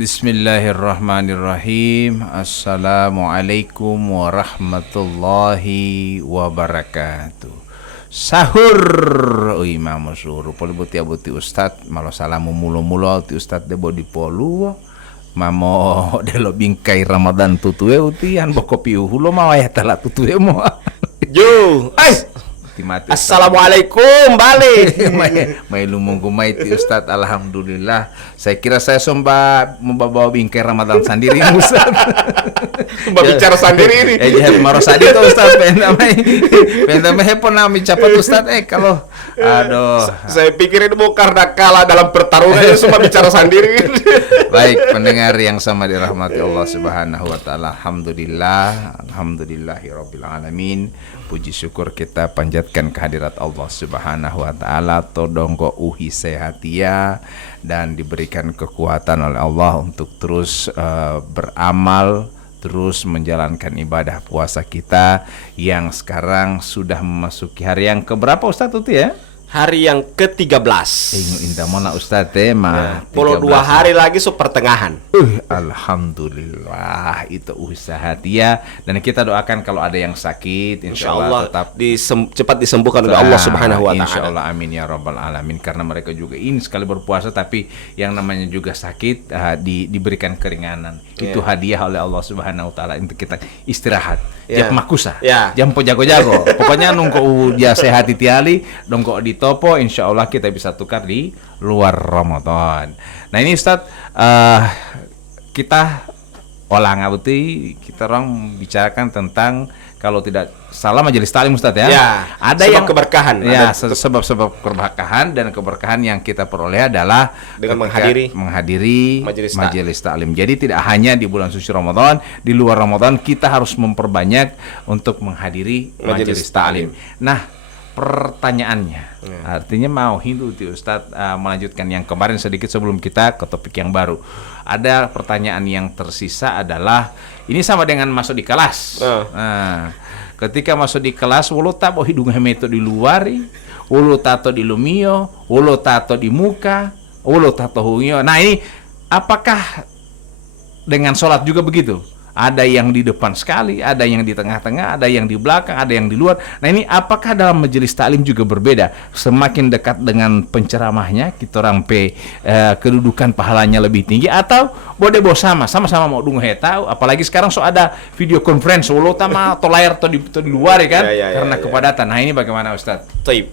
Bismillahirrahmanirrahim. Assalamualaikum warahmatullahi wabarakatuh. Sahur imam suruh poli buti ustad malo salamu mulo ti ustad debo di polu mamo delo bingkai Ramadan tutue utian bokopi uhulo mawaya tala tutue mo Jo mati. Assalamualaikum balik. May lumunggu may ti Ustad, alhamdulillah. Saya kira saya membawa bingkai Ramadan sendiri Ustad. Bicara sendiri ini. Jangan marah sadi tuh Ustad. Pendamai hepon nami capat Ustad. Kalau aduh. Saya pikir itu mau karena kalah dalam pertarungan semua bicara sendiri. Baik pendengar yang sama dirahmati Allah Subhanahu wa taala. Alhamdulillah, alhamdulillahirabbil alamin. Puji syukur kita panjatkan kehadirat Allah Subhanahu wa taala, todongko uhi sehatia dan diberikan kekuatan oleh Allah untuk terus beramal, terus menjalankan ibadah puasa kita yang sekarang sudah memasuki hari yang keberapa Ustaz itu ya? Hari yang ke-13. Indah mana Ustaz mah. 2 hari lagi pertengahan. Alhamdulillah itu usaha dia dan kita doakan kalau ada yang sakit insyaallah tetap cepat disembuhkan oleh Allah Subhanahu wa taala. Insyaallah amin ya rabbal alamin karena mereka juga ingin sekali berpuasa tapi yang namanya juga sakit diberikan keringanan. Itu hadiah oleh Allah Subhanahu wa taala untuk kita istirahat. Jam makusa. Jam jago-jago. Pokoknya nunggu dia sehat tiali nunggu di topo insyaallah kita bisa tukar di luar Ramadan. Nah ini Ustaz kita olah ngabuti kita orang bicarakan tentang kalau tidak salah majelis taklim Ustaz ya. Ada sebab yang keberkahan. Ya, sebab keberkahan dan keberkahan yang kita peroleh adalah dengan menghadiri majelis taklim. Jadi tidak hanya di bulan suci Ramadan, di luar Ramadan kita harus memperbanyak untuk menghadiri majelis taklim. Nah, pertanyaannya, artinya mau Hindu Ustadz melanjutkan yang kemarin sedikit sebelum kita ke topik yang baru. Ada pertanyaan yang tersisa adalah ini sama dengan masuk di kelas. Nah, ketika masuk di kelas, wulu tato hidung hemeto di luar, wulu tato di lumio, wulu tato di muka, wulu tato hungio. Nah ini apakah dengan sholat juga begitu? Ada yang di depan sekali, ada yang di tengah-tengah, ada yang di belakang, ada yang di luar. Nah ini apakah dalam majelis taklim juga berbeda? Semakin dekat dengan penceramahnya, kita orang kedudukan pahalanya lebih tinggi atau boleh sama-sama mau dungu tahu. Apalagi sekarang ada video conference, solo tama atau layar atau di luar ya kan? Karena kepadatan. Nah ini bagaimana Ustaz? Taib.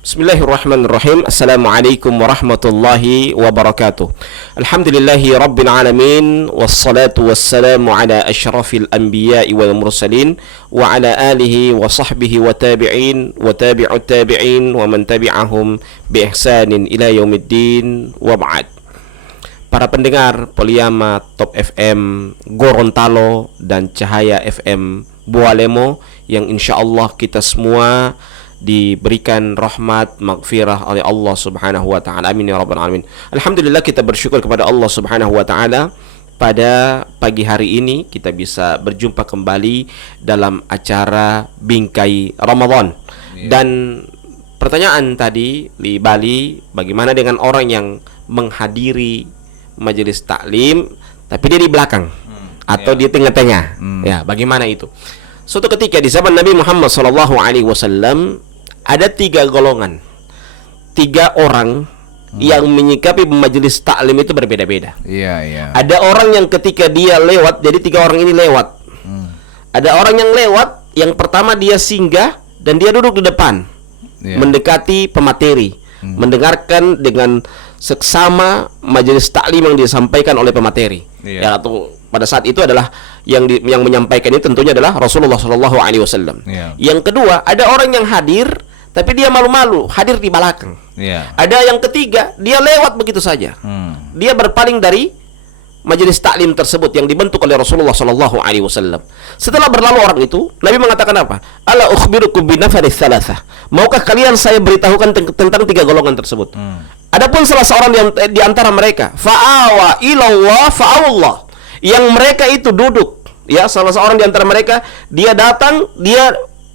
Bismillahirrahmanirrahim. Assalamualaikum warahmatullahi wabarakatuh. Alhamdulillahi rabbil alamin wassalatu wassalamu ala asyrafil anbiya'i wal mursalin wa ala alihi wa sahbihi wa tabi'in wa tabi'ut tabi'in wa man tabi'ahum bi ihsanin ila yaumiddin wa ba'd. Para pendengar Poliama Top FM Gorontalo dan Cahaya FM Bualemo yang insyaallah kita semua diberikan rahmat maghfirah oleh Allah Subhanahu wa taala. Amin ya rabbal alamin. Alhamdulillah kita bersyukur kepada Allah Subhanahu wa taala pada pagi hari ini kita bisa berjumpa kembali dalam acara Bingkai Ramadan. Dan pertanyaan tadi di Bali, bagaimana dengan orang yang menghadiri majelis taklim tapi dia di belakang atau di tengah-tengah? Ya, bagaimana itu? Suatu ketika di zaman Nabi Muhammad SAW ada 3 golongan, 3 orang yang menyikapi majelis taklim itu berbeda-beda. Ada orang yang ketika dia lewat, jadi 3 orang ini lewat. Ada orang yang lewat, yang pertama dia singgah dan dia duduk di depan, mendekati pemateri, mendengarkan dengan seksama majelis taklim yang disampaikan oleh pemateri. Ya, atau pada saat itu adalah yang menyampaikan ini tentunya adalah Rasulullah SAW. Yang kedua, ada orang yang hadir tapi dia malu-malu hadir di belakang. Ada yang ketiga, dia lewat begitu saja. Dia berpaling dari majelis taklim tersebut yang dibentuk oleh Rasulullah SAW. Setelah berlalu orang itu, Nabi mengatakan apa? Ala ukhbirukum binafaris thalathah. Maukah kalian saya beritahukan tentang 3 golongan tersebut? Adapun salah seorang di antara mereka, fa'awa ilallah fa'awallah, yang mereka itu duduk, ya, salah seorang di antara mereka dia datang, dia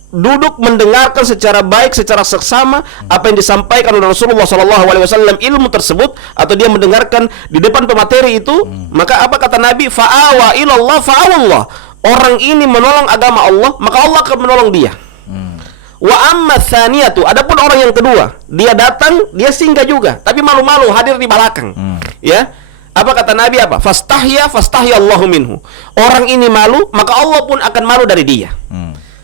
duduk mendengarkan secara baik, secara seksama apa yang disampaikan oleh Rasulullah SAW, ilmu tersebut, atau dia mendengarkan di depan pemateri itu, maka apa kata Nabi? Fa'awa ilallah fa'awallah. Orang ini menolong agama Allah, maka Allah akan menolong dia. Wa amma tsaniyatu, adapun orang yang kedua, dia datang, dia singgah juga, tapi malu-malu hadir di belakang. Ya. Apa kata Nabi apa? Fastahya Allahu minhu. Orang ini malu, maka Allah pun akan malu dari dia.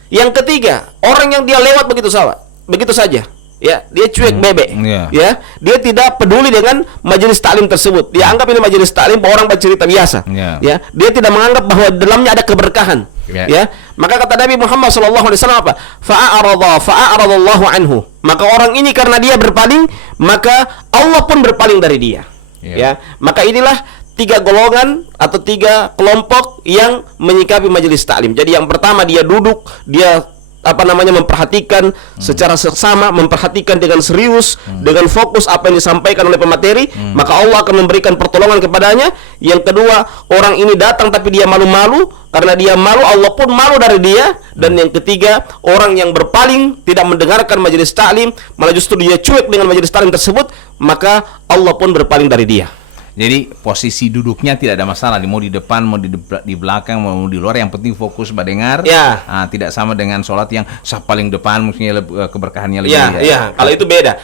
Yang ketiga, orang yang dia lewat begitu saja, ya, dia cuek bebek, ya, dia tidak peduli dengan majelis taklim tersebut. Dia anggap ini majelis taklim orang bercerita biasa, ya, dia tidak menganggap bahwa dalamnya ada keberkahan, ya. Maka kata Nabi Muhammad SAW apa? Fa'aradallahu anhu. Maka orang ini karena dia berpaling, maka Allah pun berpaling dari dia, ya. Maka inilah 3 golongan atau 3 kelompok yang menyikapi majelis taklim. Jadi yang pertama, dia duduk, dia memperhatikan secara seksama, memperhatikan dengan serius, dengan fokus apa yang disampaikan oleh pemateri, maka Allah akan memberikan pertolongan kepadanya. Yang kedua, orang ini datang tapi dia malu-malu, karena dia malu, Allah pun malu dari dia. Dan yang ketiga, orang yang berpaling, tidak mendengarkan majelis taklim, malah justru dia cuek dengan majelis taklim tersebut, maka Allah pun berpaling dari dia. Jadi posisi duduknya tidak ada masalah, mau di depan, mau di belakang, mau di luar, yang penting fokus mendengar. Ya. Tidak sama dengan sholat yang saf paling depan, mungkin keberkahannya lebih. Iya. Kalau itu beda.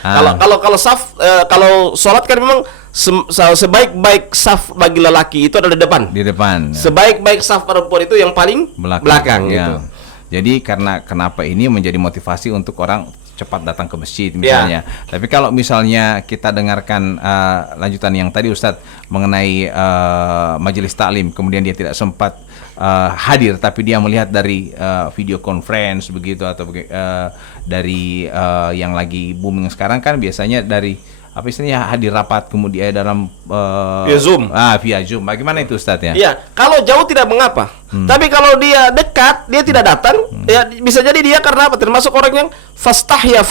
Kalau sholat kan memang sebaik-baik saf bagi lelaki itu adalah di depan. Sebaik-baik saf perempuan itu yang paling belakang gitu. Jadi kenapa ini menjadi motivasi untuk orang cepat datang ke masjid misalnya. Tapi kalau misalnya kita dengarkan lanjutan yang tadi Ustadz mengenai majelis taklim, kemudian dia tidak sempat hadir, tapi dia melihat dari video conference begitu, atau dari yang lagi booming sekarang kan biasanya dari apa istilahnya, hadir rapat kemudian dalam via Zoom. Via Zoom. Bagaimana itu Ustadz ya? Iya, kalau jauh tidak mengapa. Tapi kalau dia dekat, dia tidak datang, ya bisa jadi dia karena apa? Termasuk orang yang fastahya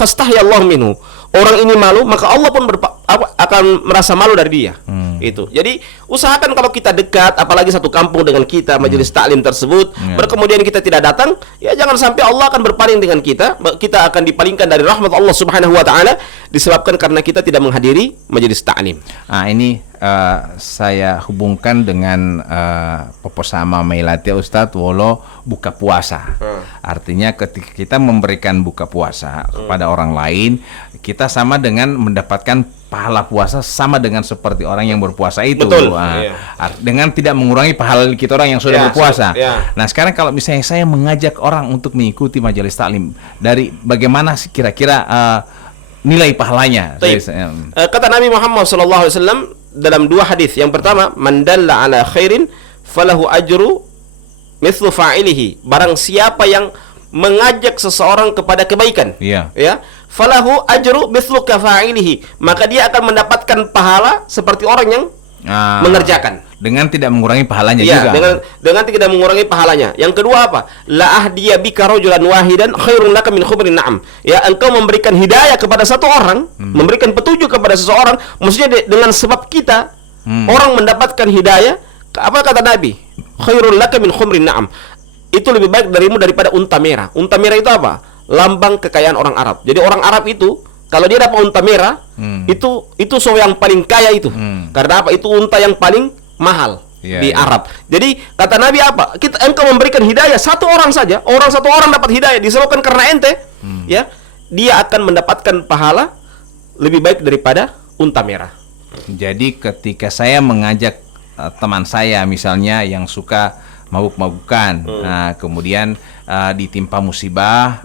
Allah minhu. Orang ini malu, maka Allah pun akan merasa malu dari dia. Itu. Jadi usahakan kalau kita dekat, apalagi satu kampung dengan kita, majelis taklim tersebut, berkemudian kita tidak datang, ya jangan sampai Allah akan berpaling dengan kita. Kita akan dipalingkan dari rahmat Allah Subhanahu wa taala disebabkan karena kita tidak menghadiri majelis taklim. Ini saya hubungkan dengan Poposama Mailatia Ustadz Wolo buka puasa. Artinya ketika kita memberikan buka puasa kepada orang lain, kita sama dengan mendapatkan pahala puasa sama dengan seperti orang yang berpuasa itu. Betul. Dengan tidak mengurangi pahala kita orang yang sudah berpuasa. Nah, sekarang kalau misalnya saya mengajak orang untuk mengikuti majelis taklim, dari bagaimana kira-kira nilai pahalanya? Kata Nabi Muhammad SAW dalam 2 hadis. Yang pertama, man dalla ala khairin falahu ajru mithlu fa'ilihi. Barang siapa yang mengajak seseorang kepada kebaikan, ya, falahu ajru mithlu kafa'ilihi, maka dia akan mendapatkan pahala seperti orang yang mengerjakan, dengan tidak mengurangi pahalanya juga. Dengan tidak mengurangi pahalanya. Yang kedua apa? La ahdiya bika rajulan wahidan khairun laka min khubrin na'am. Ya, engkau memberikan hidayah kepada satu orang, memberikan petunjuk kepada seseorang, maksudnya dengan sebab kita orang mendapatkan hidayah. Apa kata Nabi? Khairun laka min khubrin na'am. Itu lebih baik darimu daripada unta merah. Unta merah itu apa? Lambang kekayaan orang Arab. Jadi orang Arab itu kalau dia dapat unta merah, itu so yang paling kaya itu. Karena apa? Itu unta yang paling mahal di Arab. Jadi kata Nabi apa? Engkau memberikan hidayah satu orang saja, satu orang dapat hidayah disebabkan karena ente, ya, dia akan mendapatkan pahala lebih baik daripada unta merah. Jadi ketika saya mengajak teman saya misalnya yang suka mabuk-mabukan, nah kemudian ditimpa musibah,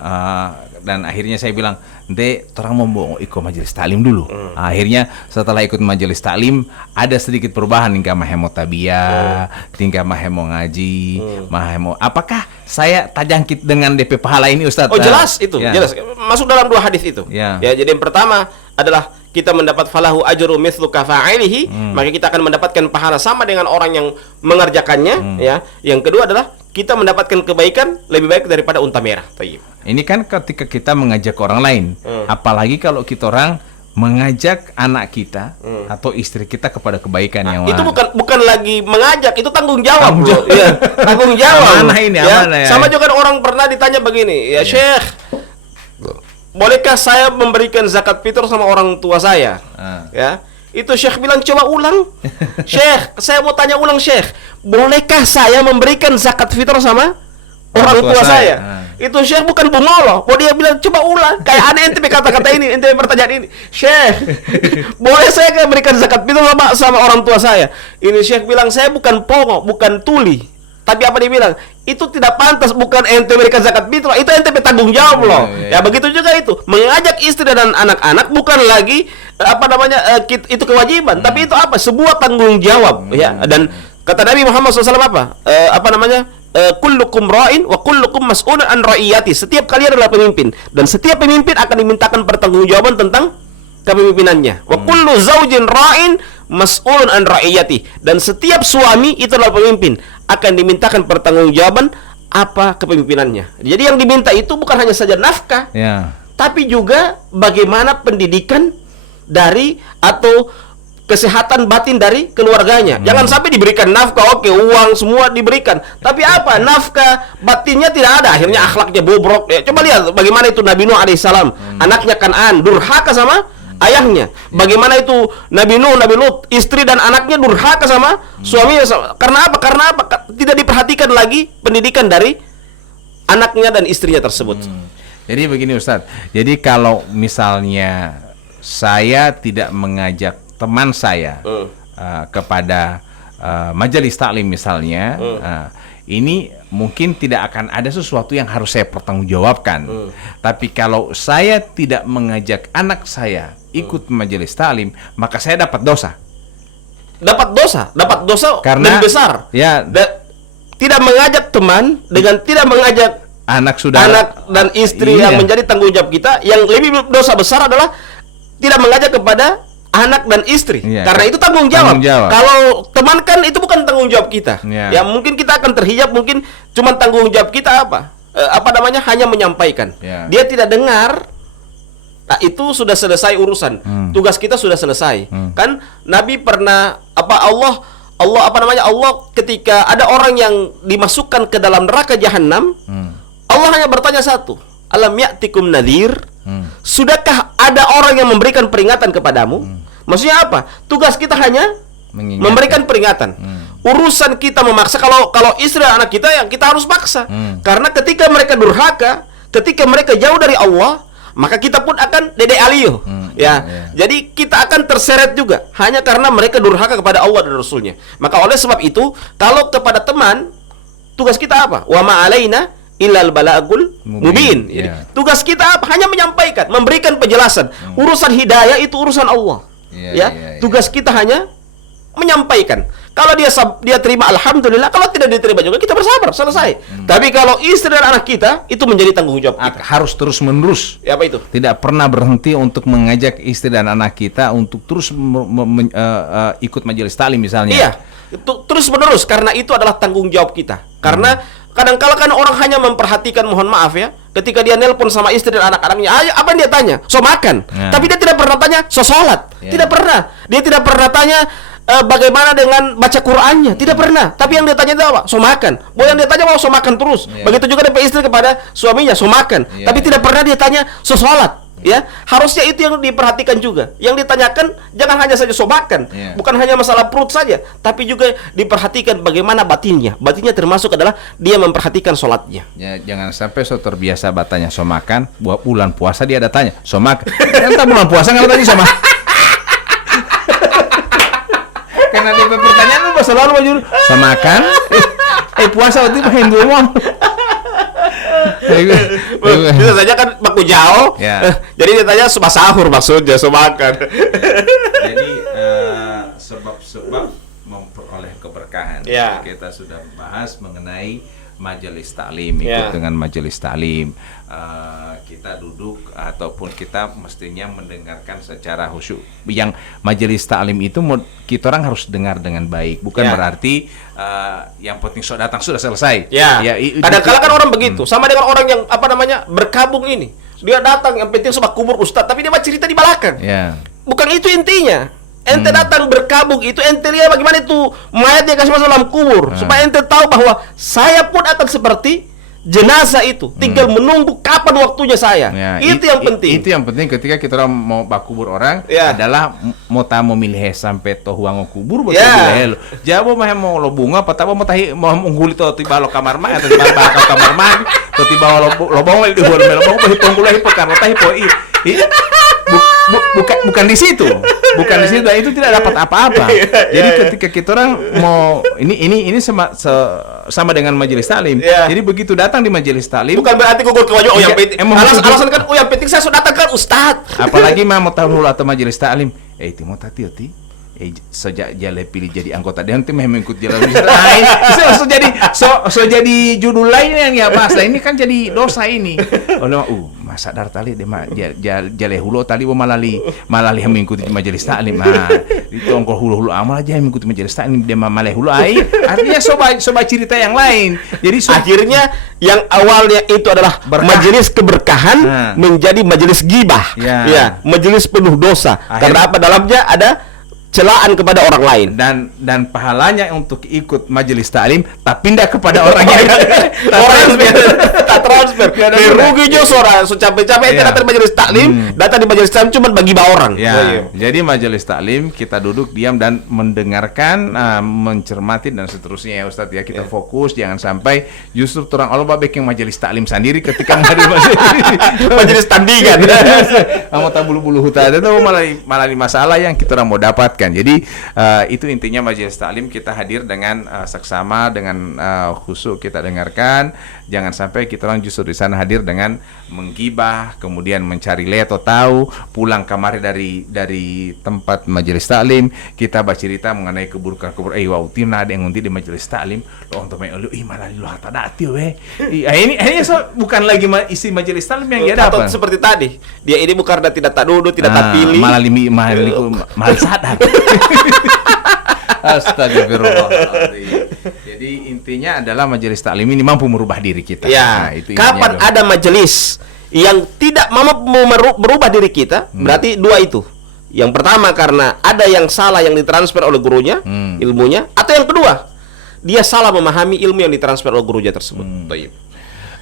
dan akhirnya saya bilang, "Ente, orang mau ikut majelis taklim dulu." Akhirnya setelah ikut majelis taklim ada sedikit perubahan, tingkah mahemo tabiyah, tingkah mahemo ngaji, mahemo. Apakah saya tajangkit dengan DP pahala ini, Ustadz? Oh, jelas itu, jelas. Masuk dalam 2 hadis itu. Ya, jadi yang pertama adalah kita mendapat falahu ajru mithlu kafa'ilihi, maka kita akan mendapatkan pahala sama dengan orang yang mengerjakannya, ya. Yang kedua adalah kita mendapatkan kebaikan lebih baik daripada unta merah. Ini kan ketika kita mengajak orang lain, apalagi kalau kita orang mengajak anak kita atau istri kita kepada kebaikan yang Itu mana. bukan lagi mengajak, itu tanggung jawab. Tanggung Bro. jawab. Iya, tanggung jawab. Amanah ini, Ya, amanah ya. sama juga orang pernah ditanya begini, ya Syekh, bolehkah saya memberikan zakat fitrah sama orang tua saya? Ya. Itu Syekh bilang, coba ulang. Syekh, saya mau tanya ulang Syekh, bolehkah saya memberikan zakat fitrah sama orang tua saya? Itu Syekh bukan bungolo. Oh, dia bilang coba ulang. Kayak aneh ente kata-kata ini, ente pertanyaan ini. Syekh, boleh saya berikan zakat fitrah sama orang tua saya? Ini Syekh bilang, saya bukan pongo, bukan tuli. Tapi apa dia bilang? Itu tidak pantas, bukan ente berikan zakat fitrah, itu ente bertanggung jawab loh. Ya begitu juga itu. Mengajak istri dan anak-anak bukan lagi itu kewajiban, tapi itu apa? Sebuah tanggung jawab ya. Dan kata Nabi Muhammad SAW apa? Kullukum ra'in wa kullukum mas'ulun an ra'iyati. Setiap kalian adalah pemimpin dan setiap pemimpin akan dimintakan pertanggungjawaban tentang kepemimpinannya. Wa kullu zaujin ra'in mas'ulun an ra'iyati. Dan setiap suami itu adalah pemimpin, akan dimintakan pertanggungjawaban apa kepemimpinannya. Jadi yang diminta itu bukan hanya saja nafkah, tapi juga bagaimana pendidikan dari atau kesehatan batin dari keluarganya. Jangan sampai diberikan nafkah, oke, uang semua diberikan, tapi apa? Nafkah batinnya tidak ada, akhirnya akhlaknya bobrok. Ya, coba lihat bagaimana itu Nabi Nuh alaihissalam, anaknya Kan'an durhaka sama ayahnya. Bagaimana itu Nabi Nuh, Nabi Lut, istri dan anaknya durhaka sama suaminya. Karena apa? Karena apa? Tidak diperhatikan lagi pendidikan dari anaknya dan istrinya tersebut. Jadi begini Ustadz, jadi kalau misalnya saya tidak mengajak teman saya kepada majelis taklim misalnya, ini mungkin tidak akan ada sesuatu yang harus saya pertanggungjawabkan. Tapi kalau saya tidak mengajak anak saya ikut majelis taklim, maka saya dapat dosa. Dapat dosa Karena lebih besar. Ya, tidak mengajak teman dengan tidak mengajak anak saudara, dan istri yang menjadi tanggung jawab kita. Yang lebih dosa besar adalah tidak mengajak kepada anak dan istri, karena itu tanggung jawab. Kalau teman kan itu bukan tanggung jawab kita. Ya mungkin kita akan terhijab, mungkin cuma tanggung jawab kita hanya menyampaikan. Dia tidak dengar. Nah, itu sudah selesai urusan. Tugas kita sudah selesai. Kan Nabi pernah Allah ketika ada orang yang dimasukkan ke dalam neraka jahanam, Allah hanya bertanya satu, alam ya'tikum nadhir? Sudahkah ada orang yang memberikan peringatan kepadamu? Maksudnya apa? Tugas kita hanya memberikan peringatan. Urusan kita memaksa, kalau istri dan anak kita yang kita harus paksa. Karena ketika mereka durhaka, ketika mereka jauh dari Allah, maka kita pun akan dede aliyo. Jadi kita akan terseret juga hanya karena mereka durhaka kepada Allah dan Rasulnya. Maka oleh sebab itu, kalau kepada teman, tugas kita apa? Wa ma alaina illal balagul mubin. Tugas kita apa? Hanya menyampaikan, memberikan penjelasan. Urusan hidayah itu urusan Allah. Tugas kita hanya menyampaikan. Kalau dia terima, alhamdulillah. Kalau tidak diterima juga, kita bersabar, selesai. Tapi kalau istri dan anak kita, itu menjadi tanggung jawab kita. Harus terus menerus. Apa itu? Tidak pernah berhenti untuk mengajak istri dan anak kita untuk terus ikut majelis taklim misalnya. Iya, terus menerus, karena itu adalah tanggung jawab kita. Karena kadang-kala kan orang hanya memperhatikan, mohon maaf ya, ketika dia nelpon sama istri dan anak-anaknya, apa yang dia tanya? So makan. Tapi dia tidak pernah tanya so sholat. Tidak pernah. Dia tidak pernah tanya bagaimana dengan baca Qur'annya. Tidak pernah. Tapi yang dia tanya itu apa? So makan. Yang dia tanya mau so makan terus. Begitu juga dengan istri kepada suaminya, so makan. Tapi tidak pernah dia tanya so sholat. Harusnya itu yang diperhatikan juga. Yang ditanyakan jangan hanya saja so makan, bukan hanya masalah perut saja, tapi juga diperhatikan bagaimana batinnya. Batinnya termasuk adalah dia memperhatikan sholatnya. Jangan sampai so terbiasa batanya so makan, bulan puasa dia ada tanya so makan. Entah bulan puasa nggak tadi so makan. Karena dia pertanyaan lu selalu maju so makan. Puasa waktu itu main dulu. Bisa saja kan baku jauh. Jadi dia tanya sumpah sahur maksudnya, so makan. Jadi sebab-sebab memperoleh keberkahan. Kita sudah bahas mengenai majelis taklim, ikut dengan majelis taklim. Kita duduk ataupun kita mestinya mendengarkan secara khusyuk. Yang majelis taklim itu kita orang harus dengar dengan baik, bukan berarti yang penting datang sudah selesai. Kadang-kala kan orang begitu, sama dengan orang yang berkabung ini. dia datang yang penting sebab kubur ustadz, tapi dia mah cerita di belakang. Ya. Bukan itu intinya. Ente datang berkabung itu, ente lihat bagaimana itu mayatnya kasih masuk dalam kubur, supaya ente tahu bahwa saya pun akan seperti jenazah itu, tinggal menunggu kapan waktunya saya. Ya, Itu yang penting. Itu yang penting ketika kita orang mau bakubur orang adalah mau tamu milih sampai tohuang kubur betul lo. Jabo mah mau lo bunga, patah mau tahi mau mengguli to tiba lo kamar mah atau tiba bakal kamar mah, to tiba lo bong di luar lo bong hitung gula hipo karena tahi po bukan di situ. Bukan di situ, dan itu tidak dapat apa-apa. Jadi ketika kita orang mau ini sama dengan majelis taklim. Jadi begitu datang di majelis taklim, bukan berarti gugur ke wajah yang penting. Alasan kan yang penting saya sudah datang kan ustadz. Apalagi mau tahu atau majelis taklim. Itu mau tati sejak jale pilih jadi anggota dan tim mengikut jalan lain. So jadi judul lain yang ya Mas. Ini kan jadi dosa ini. Masa dar tali dia mah jale hulo tali malali mengikuti majelis taklim. Itu ongkol hulu amal aja mengikuti majelis taklim dia malai hulo ai. Artinya soba cerita yang lain. Jadi akhirnya yang awalnya itu adalah majelis keberkahan menjadi majelis gibah. Ya, majelis penuh dosa. Karena apa dalamnya ada celaan kepada orang lain dan pahalanya untuk ikut majelis taklim tak pindah kepada orang yang tak transfer. Rugi jo seorang so capek-capek datang di majelis taklim, datang di majelis taklim cuma bagi orang. Jadi majelis taklim kita duduk diam dan mendengarkan, mencermati dan seterusnya ya Ustadz ya. Kita fokus, jangan sampai justru orang Allah bikin majelis taklim sendiri ketika menghadiri majelis tandingan. Kamu tak bulu-bulu hutan itu malah masalah yang kita mau dapatkan. Jadi itu intinya majelis taklim, kita hadir dengan seksama, dengan khusyuk kita dengarkan. Jangan sampai kita orang justru di sana hadir dengan menggibah, kemudian mencari leto tahu, pulang kamar dari tempat majelis taklim kita bercerita mengenai keburukan-keburukan. Wow, tina ada yang ngunti di majelis taklim lo untuk main malah lo hata dati ini bukan lagi isi majelis taklim yang dia dapat. Seperti tadi, dia ini bukan tidak tak duduk, tidak tak pilih, malah sadar. Astagfirullahaladzim. Jadi intinya adalah majelis taklim ini mampu merubah diri kita. Itu kapan ada majelis yang tidak mampu merubah diri kita, berarti dua itu. Yang pertama karena ada yang salah yang ditransfer oleh gurunya, ilmunya, atau yang kedua dia salah memahami ilmu yang ditransfer oleh gurunya tersebut.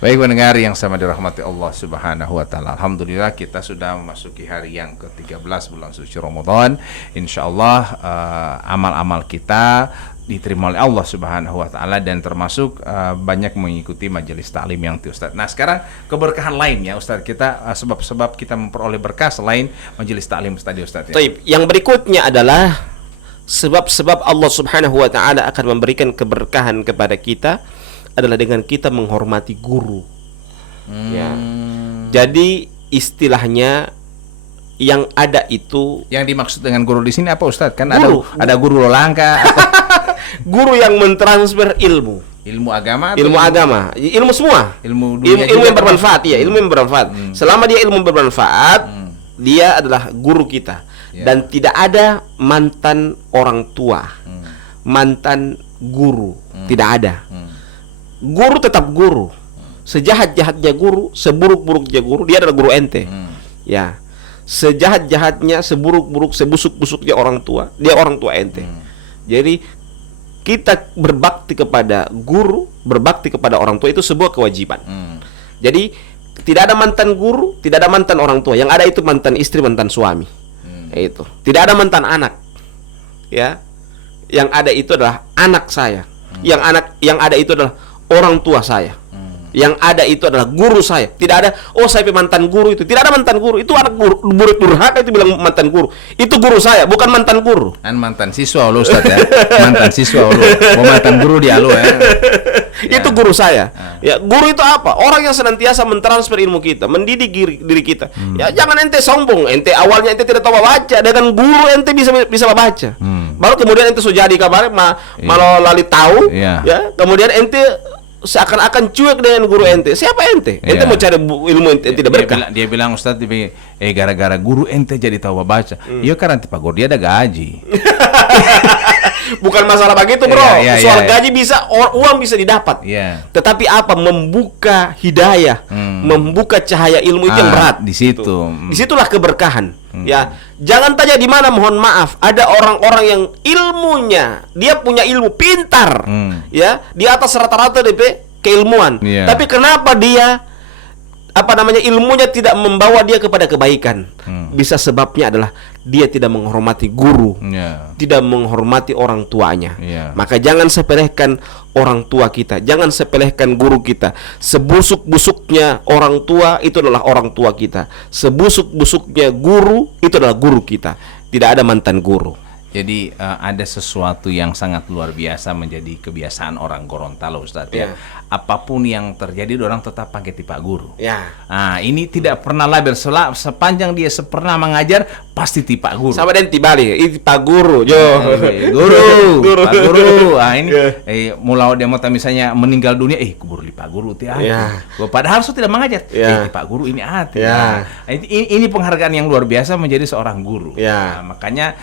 Baik pendengar yang sama dirahmati Allah Subhanahu wa taala. Alhamdulillah kita sudah memasuki hari yang ke-13 bulan suci Ramadan. Insyaallah amal-amal kita diterima oleh Allah Subhanahu wa taala dan termasuk banyak mengikuti majelis taklim yang Ustaz. Nah, sekarang keberkahan lainnya Ustaz, kita sebab-sebab kita memperoleh berkah selain majelis taklim tadi Ustaz ya. Yang berikutnya adalah sebab-sebab Allah Subhanahu wa taala akan memberikan keberkahan kepada kita adalah dengan kita menghormati guru. Jadi istilahnya yang ada itu, yang dimaksud dengan guru di sini apa Ustadz? Kan ada guru lolangka atau guru yang mentransfer ilmu agama, ilmu semua, ilmu yang bermanfaat. Ilmu yang bermanfaat. Selama dia ilmu bermanfaat, dia adalah guru kita. Dan tidak ada mantan orang tua, mantan guru, tidak ada. Guru tetap guru. Sejahat-jahatnya guru, seburuk-buruknya guru, dia adalah guru ente. Ya. Sejahat-jahatnya, seburuk-buruk, sebusuk-busuknya orang tua, dia orang tua ente. Jadi kita berbakti kepada guru, berbakti kepada orang tua itu sebuah kewajiban. Jadi tidak ada mantan guru, tidak ada mantan orang tua. Yang ada itu mantan istri, mantan suami. Itu. Tidak ada mantan anak. Ya. Yang ada itu adalah anak saya. Yang ada itu adalah orang tua saya. Yang ada itu adalah guru saya. Tidak ada saya mantan guru itu. Tidak ada mantan guru. Itu anak guru murid durhaka itu bilang mantan guru. Itu guru saya, bukan mantan guru. Kan mantan siswa lo Ustaz ya. Mantan siswa lo. Mau mantan guru dia lo ya. Itu guru saya. Ya, guru itu apa? Orang yang senantiasa mentransfer ilmu kita, mendidik diri kita. Ya, jangan ente sombong. Ente awalnya ente tidak tahu baca, dengan guru ente bisa baca. Baru kemudian ente sudah jadi kabar malah lali tahu, ya. Kemudian ente seakan-akan cuek dengan guru ente. Siapa ente? Ente mau cari ilmu ente tidak berkah. Dia bilang Ustaz, gara-gara guru ente jadi tahu baca. Iya karena tipe guru dia ada gaji. Bukan masalah begitu bro. Soal gaji bisa, uang bisa didapat. Tetapi apa? Membuka hidayah, membuka cahaya ilmu itu yang berat. Di situ. Disitulah keberkahan. Ya, jangan tanya di mana. Mohon maaf, ada orang-orang yang ilmunya, dia punya ilmu pintar, ya, di atas rata-rata DP keilmuan. Tapi kenapa dia ilmunya tidak membawa dia kepada kebaikan? Bisa sebabnya adalah dia tidak menghormati guru, tidak menghormati orang tuanya. Maka jangan sepelehkan orang tua kita, jangan sepelehkan guru kita. Sebusuk-busuknya orang tua itu adalah orang tua kita, sebusuk-busuknya guru itu adalah guru kita. Tidak ada mantan guru. Jadi ada sesuatu yang sangat luar biasa menjadi kebiasaan orang Gorontalo, Ustaz, ya. Apapun yang terjadi, orang tetap pakai Pak Guru. Nah, ini tidak pernah label. Sepanjang dia pernah mengajar, pasti Pak Guru. Sama dengan Tibali, ini Pak Guru. Guru. Pak Guru. Nah, ini mulai dia mau misalnya meninggal dunia, kubur di Pak Guru. Padahal saya tidak mengajar. Pak Guru ini hati. Ini penghargaan yang luar biasa menjadi seorang guru. Nah, makanya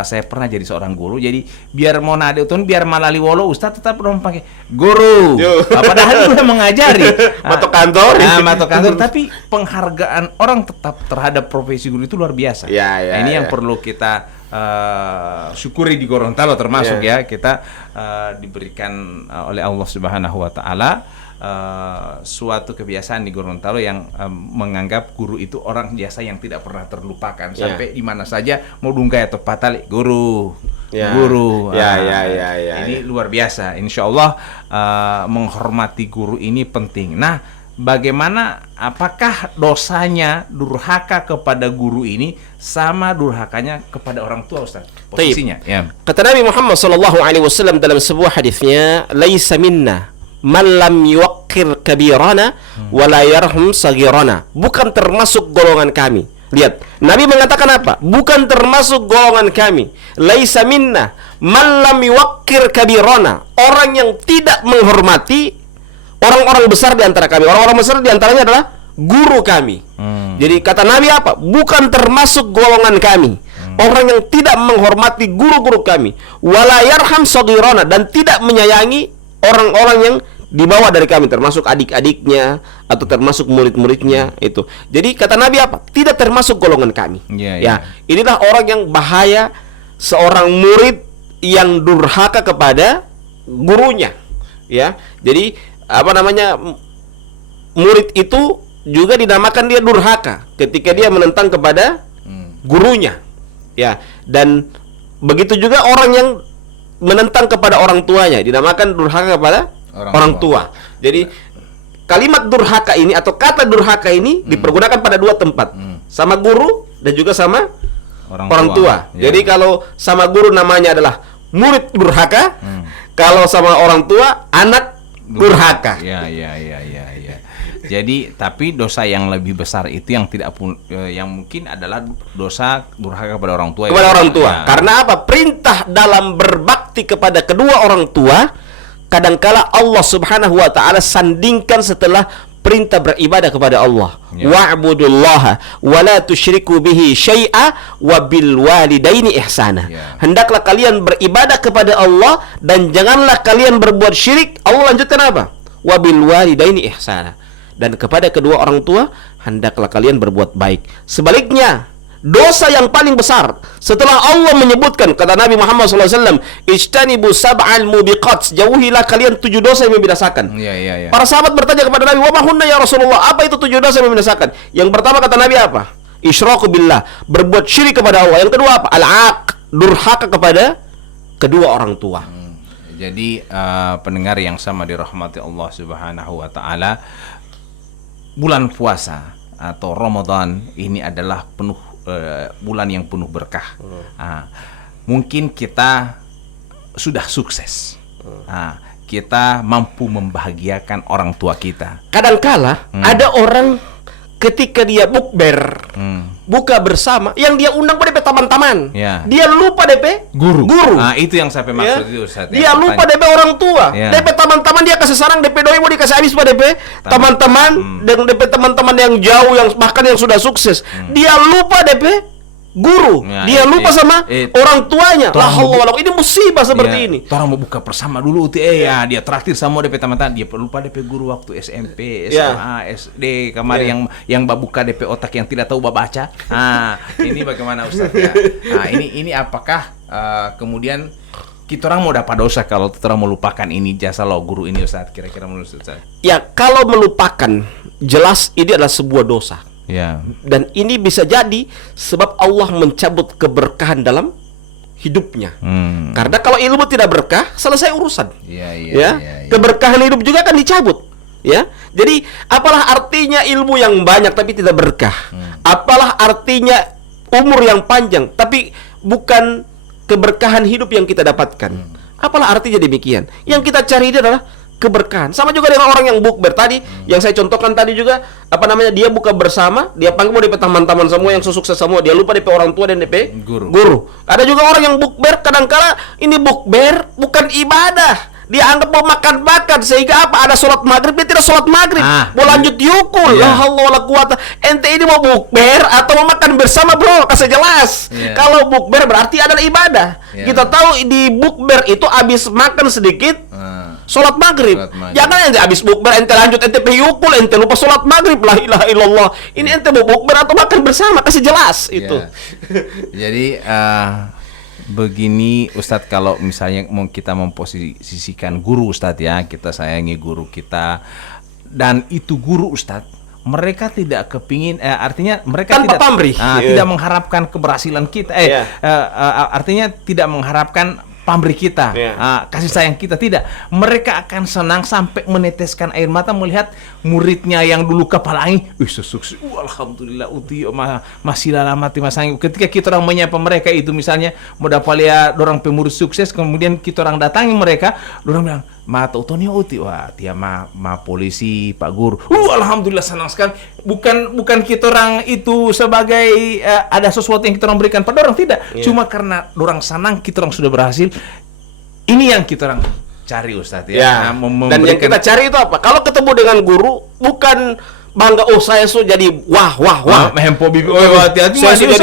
saya pernah jadi seorang guru. Jadi biar mau nadetun, biar malali wolo, Ustaz tetap dong pakai guru. Padahal itu udah mengajari. Mato kantor. Tapi penghargaan orang tetap terhadap profesi guru itu luar biasa. Ini yang perlu kita syukuri di Gorontalo termasuk ya. Kita diberikan oleh Allah Subhanahu wa taala suatu kebiasaan di Gorontalo yang menganggap guru itu orang jasa yang tidak pernah terlupakan. Sampai di mana saja mau dungkai atau patali guru. Guru. Ini luar biasa. Insya Allah menghormati guru ini penting. Nah, bagaimana, apakah dosanya durhaka kepada guru ini sama durhakanya kepada orang tua, Ustaz? Posisinya. Kata Nabi Muhammad SAW dalam sebuah hadisnya, "Laisa minna man lam yuwaqqir kabirana wa la yarham saghirana." Bukan termasuk golongan kami. Lihat, Nabi mengatakan apa? Bukan termasuk golongan kami. Laisa minna man lam yuwaqqir kabirana. Orang yang tidak menghormati orang-orang besar di antara kami. Orang-orang besar di antaranya adalah guru kami. Jadi kata Nabi apa? Bukan termasuk golongan kami. Orang yang tidak menghormati guru-guru kami. Wala yarham saghirana, dan tidak menyayangi orang-orang yang di bawah dari kami, termasuk adik-adiknya atau termasuk murid-muridnya itu. Jadi kata Nabi apa? Tidak termasuk golongan kami. Inilah orang yang bahaya, seorang murid yang durhaka kepada gurunya. Jadi murid itu juga dinamakan dia durhaka ketika dia menentang kepada gurunya. Dan begitu juga orang yang menentang kepada orang tuanya dinamakan durhaka kepada orang tua. Jadi kalimat durhaka ini atau kata durhaka ini dipergunakan pada dua tempat, sama guru dan juga sama orang tua. Jadi kalau sama guru namanya adalah murid durhaka, kalau sama orang tua anak durhaka. Jadi tapi dosa yang lebih besar itu yang yang mungkin adalah dosa durhaka kepada orang tua. Kepada orang tua. Karena apa? Perintah dalam berbakti kepada kedua orang tua kadangkala Allah Subhanahu wa taala sandingkan setelah perintah beribadah kepada Allah. Wa'budullaha wa la tusyriku bihi syai'a wa bil walidaini ihsana. Hendaklah kalian beribadah kepada Allah dan janganlah kalian berbuat syirik. Allah lanjutkan apa? Wa bil walidaini ihsana. Dan kepada kedua orang tua hendaklah kalian berbuat baik. Sebaliknya, dosa yang paling besar setelah Allah menyebutkan, kata Nabi Muhammad SAW, "Ijtanibu sab'al mubiqat." Jauhilah kalian 7 dosa yang membinasakan. Para sahabat bertanya kepada Nabi, "Wa ma hunna ya Rasulullah?" Apa itu 7 dosa yang membinasakan? Yang pertama kata Nabi apa? Isyraku billah, berbuat syirik kepada Allah. Yang kedua apa? Al-aq, durhaka kepada kedua orang tua. Jadi pendengar yang sama dirahmati Allah Subhanahu wa taala, bulan puasa atau Ramadan ini adalah bulan yang penuh berkah. Mungkin kita sudah sukses, kita mampu membahagiakan orang tua kita. Kadangkala ada orang ketika dia bukber, buka bersama, yang dia undang pada teman-teman, dia lupa DP guru. Nah, itu yang saya maksud itu, Ustaz. Dia lupa DP orang tua, DP teman-teman dia kasih sarang, DP doi mau dikasih habis pada DP teman-teman dan DP teman-teman yang jauh, yang bahkan yang sudah sukses. Dia lupa DP guru, Ya, dia lupa sama orang tuanya. La haula wala quwwata. Ini musibah seperti ini. Orang mau buka bersama dulu ya dia traktir sama DP teman-teman, dia lupa DP guru waktu SMP, SMA, SD kemarin yang buka DP otak yang tidak tahu baca. Nah, ini bagaimana Ustaz ya? Nah, ini apakah kemudian kita orang mau dapat dosa kalau kita orang melupakan ini jasa lo guru ini Ustaz, kira-kira menurut Ustaz? Ya, kalau melupakan jelas ini adalah sebuah dosa. Ya. Dan ini bisa jadi sebab Allah mencabut keberkahan dalam hidupnya. Karena kalau ilmu tidak berkah, selesai urusan. Ya. Keberkahan hidup juga akan dicabut. Ya. Jadi apalah artinya ilmu yang banyak tapi tidak berkah? Apalah artinya umur yang panjang tapi bukan keberkahan hidup yang kita dapatkan? Apalah artinya demikian? Yang kita cari ini adalah keberkahan. Sama juga dengan orang yang bukber tadi, yang saya contohkan tadi juga, dia buka bersama, dia panggil DP teman-teman semua yang sukses semua, dia lupa DP orang tua dan DP guru. Ada juga orang yang bukber, kadang-kala ini bukber bukan ibadah. Dia anggap mau makan-makan, sehingga apa? Ada sholat maghrib, dia tidak sholat maghrib, mau lanjut yukul. La haula wala quwata. Ente ini mau bukber atau mau makan bersama, bro? Kasih jelas. Kalau bukber berarti adalah ibadah. Kita tahu di bukber itu habis makan sedikit, sholat maghrib. Jangan ente habis bukber ente lanjut ente piyukul, ente lupa sholat maghrib. La ilaha illallah. Ini ente mau bukber atau makan bersama, kasih jelas itu. Jadi begini Ustadz, kalau misalnya kita memposisikan guru Ustadz ya, kita sayangi guru kita, dan itu guru Ustadz, mereka tidak kepingin, artinya mereka tanpa pamrih, tidak mengharapkan keberhasilan kita, artinya tidak mengharapkan pamrih kita, kasih sayang kita, tidak. Mereka akan senang sampai meneteskan air mata melihat muridnya yang dulu kepalangi, sukses, alhamdulillah, masih lama mati masangi. Ketika kita orang menyapa mereka itu, misalnya mau dapat lihat orang pemurid sukses, kemudian kita orang datangi mereka, orang bilang, mata utonya uti, wah dia ma polisi Pak Guru, alhamdulillah senang sekali. Bukan kita orang itu sebagai ada sesuatu yang kita orang berikan pada orang, tidak, cuma karena orang senang kita orang sudah berhasil. Ini yang kita orang cari Ustadz ya. Dan yang kita cari itu apa? Kalau ketemu dengan guru, bukan bangga, saya sudah jadi wah hempo bibi, hati-hati, saya sudah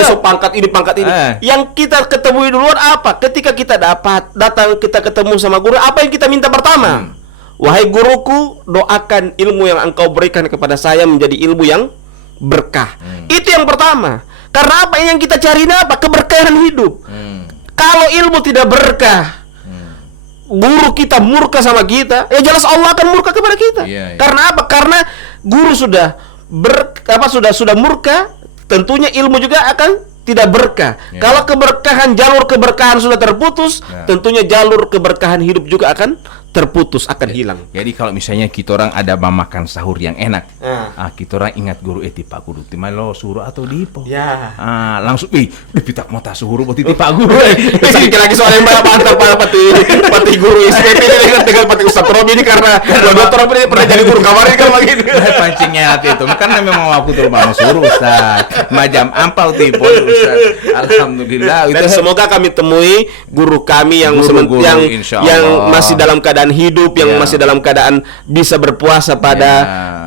jadi pangkat ini. Yang kita ketemu duluan apa? Ketika kita datang kita ketemu sama guru, apa yang kita minta pertama? Wahai guruku, doakan ilmu yang engkau berikan kepada saya menjadi ilmu yang berkah. Itu yang pertama. Karena apa? Yang kita cari ini apa? Keberkahan hidup. Kalau ilmu tidak berkah, guru kita murka sama kita, ya jelas Allah akan murka kepada kita. Karena apa? Karena guru sudah sudah murka, tentunya ilmu juga akan tidak berkah. Kalau jalur keberkahan sudah terputus, tentunya jalur keberkahan hidup juga akan terputus, akan hilang. Jadi kalau misalnya kita orang ada makan sahur yang enak, kita orang ingat guru Pak Guru timalo suruh atau dipo. Langsung dipitak mata suruh buat Pak Guru. Sedikit lagi soal yang banyak antar pada pati guru SPP dengan pati Ustaz Robi ini, karena dokter Robi pernah jadi guru kemarin kan begini. Pancingnya hati itu, karena memang aku terus mau suruh Ustaz. Macam ampau tipe Ustaz. Alhamdulillah. Dan semoga kami temui guru kami yang masih dalam keadaan hidup, yang masih dalam keadaan bisa berpuasa pada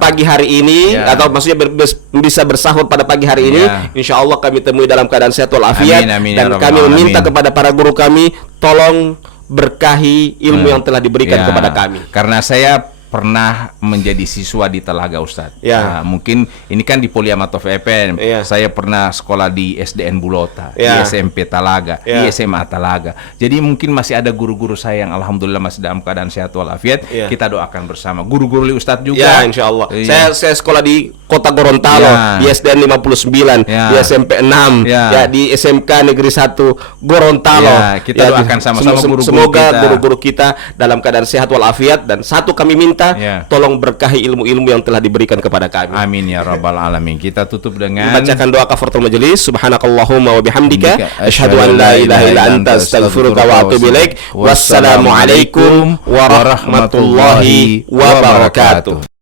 pagi hari ini, atau maksudnya bisa bersahur pada pagi hari ini. Insya Allah kami temui dalam keadaan sehat walafiat. Dan kami meminta kepada para guru kami, tolong berkahi ilmu yang telah diberikan kepada kami. Karena saya pernah menjadi siswa di Talaga Ustadz. Mungkin ini kan di Poliamatov FM. Saya pernah sekolah di SDN Bulota, di SMP Talaga, di SMA Talaga. Jadi mungkin masih ada guru-guru saya yang alhamdulillah masih dalam keadaan sehat walafiat. Kita doakan bersama. Guru-guru Ustadz juga. Insya Allah. Saya sekolah di Kota Gorontalo, di SDN 59, di SMP 6, di SMK Negeri 1 Gorontalo. Kita doakan sama-sama guru-guru semoga guru-guru kita dalam keadaan sehat walafiat. Dan satu kami minta, tolong berkahi ilmu-ilmu yang telah diberikan kepada kami. Amin ya rabbal alamin. Kita tutup dengan bacakan doa kafaratul majelis. Subhanakallahumma wa bihamdika asyhadu an la ilaha illa anta astaghfiruka wa atubu ilaik. Wassalamualaikum warahmatullahi wabarakatuh.